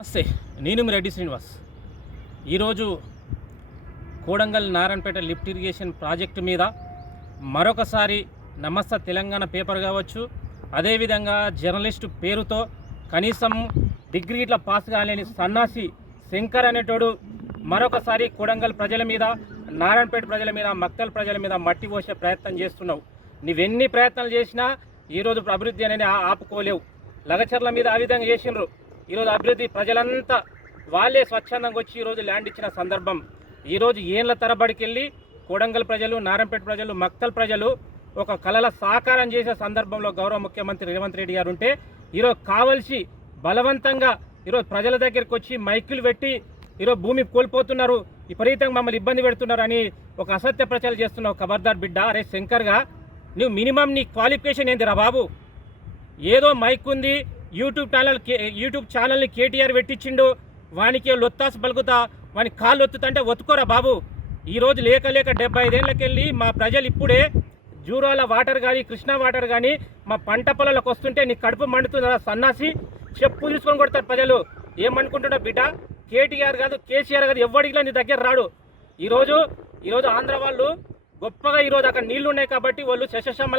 నమస్తే, నేను మీ రెడ్డి శ్రీనివాస్. ఈరోజు Kodangal Narayanpet lift irrigation project మీద మరొకసారి నమస్తే తెలంగాణ పేపర్ కావచ్చు, అదేవిధంగా జర్నలిస్టు పేరుతో కనీసం డిగ్రీట్ల పాస్ కాలేని సన్నాసి శంకర్ అనేటోడు మరొకసారి కోడంగల్ ప్రజల మీద, నారాయణపేట ప్రజల మీద, మక్తల్ ప్రజల మీద మట్టి పోసే ప్రయత్నం చేస్తున్నావు. నువ్వెన్ని ప్రయత్నాలు చేసినా ఈరోజు అభివృద్ధి అనేది ఆపుకోలేవు. లగచర్ల మీద ఆ విధంగా చేసినారు. ఈరోజు అభివృద్ధి ప్రజలంతా వాళ్ళే స్వచ్ఛందంగా వచ్చి ఈరోజు ల్యాండ్ ఇచ్చిన సందర్భం. ఈరోజు ఏళ్ళ తరబడికి వెళ్ళి కోడంగల్ ప్రజలు, నారాయణపేట ప్రజలు, మక్తల్ ప్రజలు ఒక కళల సాకారం చేసే సందర్భంలో గౌరవ ముఖ్యమంత్రి రేవంత్ రెడ్డి గారు ఉంటే ఈరోజు కావలసి బలవంతంగా ఈరోజు ప్రజల దగ్గరికి వచ్చి మైకులు పెట్టి ఈరోజు భూమి కోల్పోతున్నారు, విపరీతంగా మమ్మల్ని ఇబ్బంది పెడుతున్నారు అని ఒక అసత్య ప్రచారం చేస్తున్నావు. ఖబర్దార్ బిడ్డ. అరే శంకర్గా, నువ్వు మినిమం నీ క్వాలిఫికేషన్ ఏందిరా బాబు? ఏదో మైక్ ఉంది, యూట్యూబ్ ఛానల్ని కేటీఆర్ పెట్టించిండు, వానికి లొత్తాసు పలుకుతా, వాని కాళ్ళు ఒత్తుతంటే ఒత్తుకోరా బాబు. ఈరోజు లేక 75 ఏళ్ళకెళ్ళి మా ప్రజలు ఇప్పుడే జూరాల వాటర్ కానీ, కృష్ణా వాటర్ కానీ మా పంట పొలాలకు వస్తుంటే నీ కడుపు మండుతుందా సన్నాసి? చెప్పు తీసుకొని కొడతారు ప్రజలు. ఏమనుకుంటున్నా బిడ్డ? కేటీఆర్ కాదు, కేసీఆర్ కాదు, ఎవడికి నీ దగ్గర రాడు. ఈరోజు ఆంధ్ర వాళ్ళు గొప్పగా ఈరోజు అక్కడ నీళ్లు ఉన్నాయి కాబట్టి వాళ్ళు శశశమల